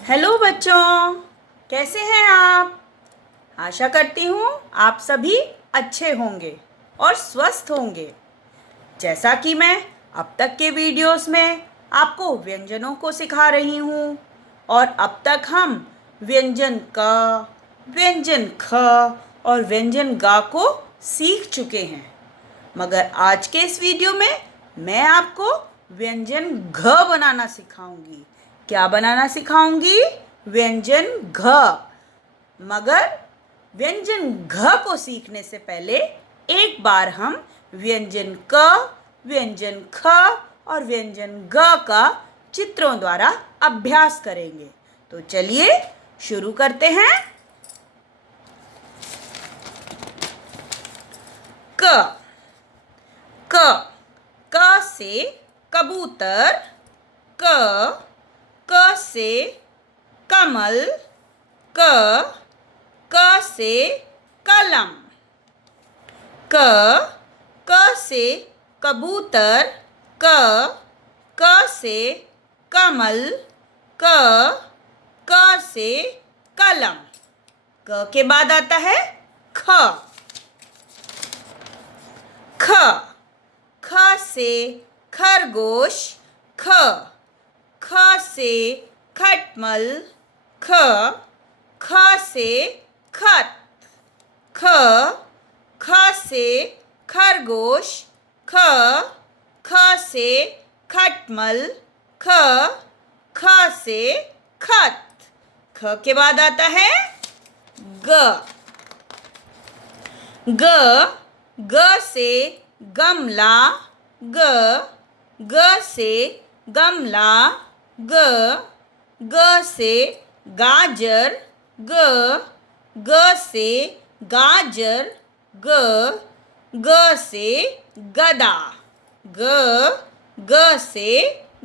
Hello बच्चों, कैसे हैं आप? आशा करती हूँ आप सभी अच्छे होंगे और स्वस्थ होंगे। जैसा कि मैं अब तक के वीडियोस में आपको व्यंजनों को सिखा रही हूँ और अब तक हम व्यंजन क, व्यंजन ख और व्यंजन गा को सीख चुके हैं। मगर आज के इस वीडियो में मैं आपको व्यंजन घ बनाना सिखाऊंगी। क्या बनाना सिखाऊंगी? व्यंजन घ। मगर व्यंजन घ को सीखने से पहले एक बार हम व्यंजन क, व्यंजन ख और व्यंजन ग का चित्रों द्वारा अभ्यास करेंगे। तो चलिए शुरू करते हैं। क क क से कबूतर, क क से कमल, क क से कलम, क क से कबूतर, क क से कमल, क क से कलम। क के बाद आता है ख। ख ख से खरगोश, ख ख से खटमल, ख ख से खत, ख ख से खरगोश, ख ख से खटमल, ख ख से खत। ख के बाद आता है ग। ग ग से गमला, ग ग से गमला, ग ग से गाजर, ग ग से गाजर, ग ग से गदा, ग ग से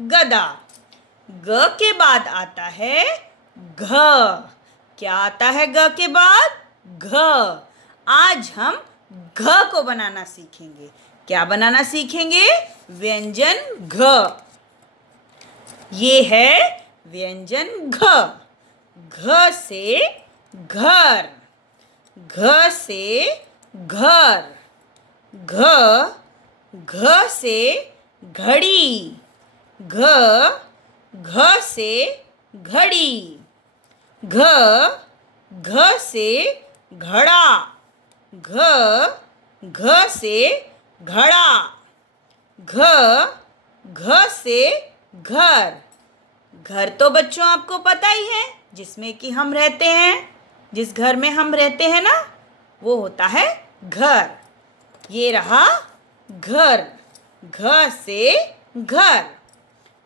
गदा। ग के बाद आता है घ। क्या आता है ग के बाद? घ। आज हम घ को बनाना सीखेंगे। क्या बनाना सीखेंगे? व्यंजन घ। ये है व्यंजन घ। घ से घर, घ से घर, घ घ से घड़ी, घ घ से घड़ी, घ घ से घड़ा, घ घ से घड़ा, घ घ से घर। घर तो बच्चों आपको पता ही है, जिसमें कि हम रहते हैं। जिस घर में हम रहते हैं ना, वो होता है घर। ये रहा घर। घ से घर।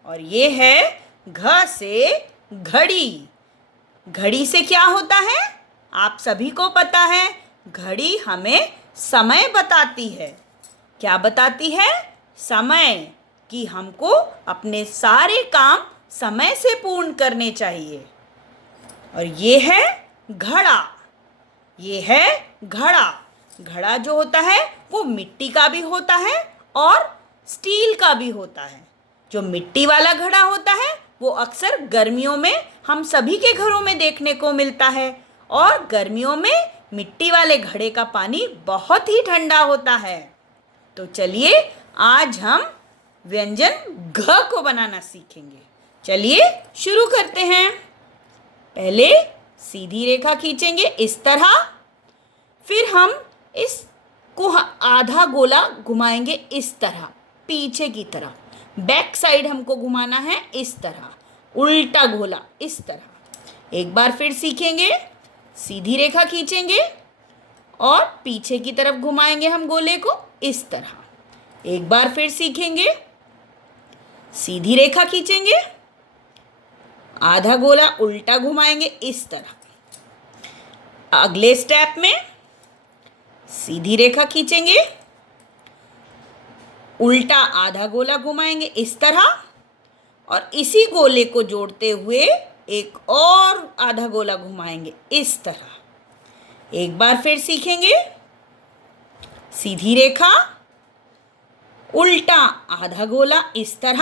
और ये है घ से घड़ी। घड़ी से क्या होता है? आप सभी को पता है। घड़ी हमें समय बताती है। क्या बताती है? समय। कि हमको अपने सारे काम समय से पूर्ण करने चाहिए। और ये है घड़ा। ये है घड़ा। घड़ा जो होता है वो मिट्टी का भी होता है और स्टील का भी होता है। जो मिट्टी वाला घड़ा होता है वो अक्सर गर्मियों में हम सभी के घरों में देखने को मिलता है। और गर्मियों में मिट्टी वाले घड़े का पानी बहुत ही ठंडा होता है। तो चलिए आज हम व्यंजन घ को बनाना सीखेंगे। चलिए शुरू करते हैं। पहले सीधी रेखा खींचेंगे इस तरह। फिर हम इसको आधा गोला घुमाएंगे इस तरह, पीछे की तरफ। बैक साइड हमको घुमाना है इस तरह, उल्टा गोला इस तरह। एक बार फिर सीखेंगे। सीधी रेखा खींचेंगे और पीछे की तरफ घुमाएंगे हम गोले को इस तरह। एक बार फिर सीखेंगे। सीधी रेखा खींचेंगे, आधा गोला उल्टा घुमाएंगे इस तरह। अगले स्टेप में सीधी रेखा खींचेंगे, उल्टा आधा गोला घुमाएंगे इस तरह और इसी गोले को जोड़ते हुए एक और आधा गोला घुमाएंगे इस तरह। एक बार फिर सीखेंगे। सीधी रेखा, उल्टा आधा गोला इस तरह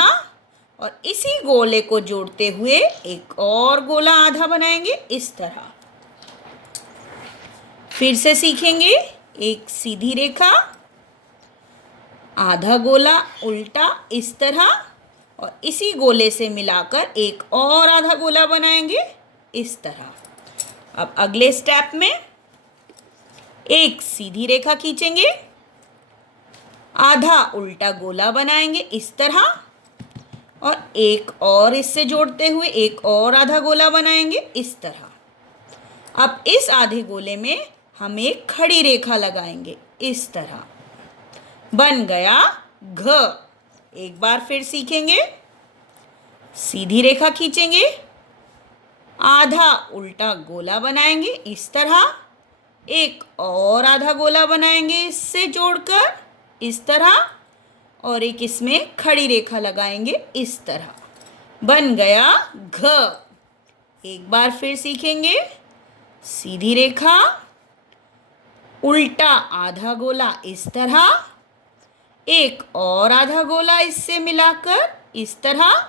और इसी गोले को जोड़ते हुए एक और गोला आधा बनाएंगे इस तरह। फिर से सीखेंगे। एक सीधी रेखा, आधा गोला उल्टा इस तरह, और इसी गोले से मिलाकर एक और आधा गोला बनाएंगे इस तरह। अब अगले स्टेप में एक सीधी रेखा खींचेंगे, आधा उल्टा गोला बनाएंगे इस तरह, और एक और इससे जोड़ते हुए एक और आधा गोला बनाएंगे इस तरह। अब इस आधे गोले में हम एक खड़ी रेखा लगाएंगे इस तरह। बन गया घ। एक बार फिर सीखेंगे। सीधी रेखा खींचेंगे, आधा उल्टा गोला बनाएंगे इस तरह, एक और आधा गोला बनाएंगे इससे जोड़कर इस तरह, और एक इसमें खड़ी रेखा लगाएंगे इस तरह। बन गया घ। एक बार फिर सीखेंगे। सीधी रेखा, उल्टा आधा गोला इस तरह, एक और आधा गोला इससे मिलाकर इस तरह,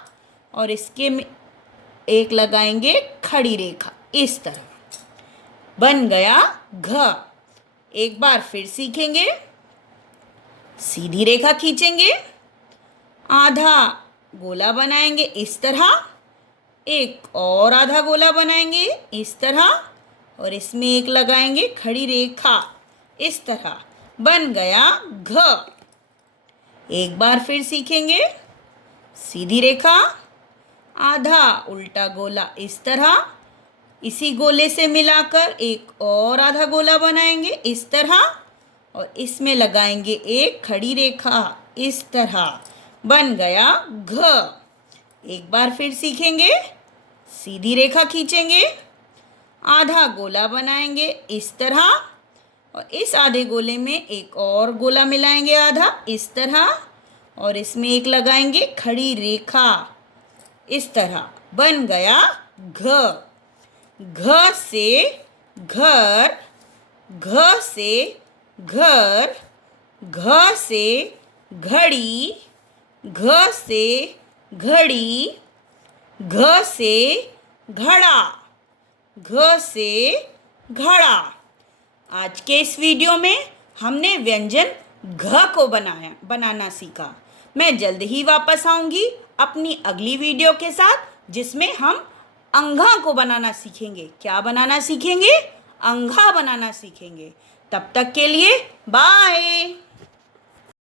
और इसके में एक लगाएंगे खड़ी रेखा इस तरह। बन गया घ। एक बार फिर सीखेंगे। सीधी रेखा खींचेंगे, आधा गोला बनाएंगे इस तरह, एक और आधा गोला बनाएंगे इस तरह, और इसमें एक लगाएंगे खड़ी रेखा इस तरह। बन गया घ। एक बार फिर सीखेंगे। सीधी रेखा, आधा उल्टा गोला इस तरह, इसी गोले से मिलाकर एक और आधा गोला बनाएंगे इस तरह, और इसमें लगाएंगे एक खड़ी रेखा इस तरह। बन गया घ। एक बार फिर सीखेंगे। सीधी रेखा खींचेंगे, आधा गोला बनाएंगे इस तरह, और इस आधे गोले में एक और गोला मिलाएंगे आधा इस तरह, और इसमें एक लगाएंगे खड़ी रेखा इस तरह। बन गया घ। घ से घर, घ से घर, घ से घड़ी, घ से घड़ी, घ से घड़ा, घ से घड़ा। आज के इस वीडियो में हमने व्यंजन घ को बनाना सीखा। मैं जल्द ही वापस आऊँगी अपनी अगली वीडियो के साथ, जिसमें हम अंघा को बनाना सीखेंगे। क्या बनाना सीखेंगे? अंघा बनाना सीखेंगे। तब तक के लिए बाय।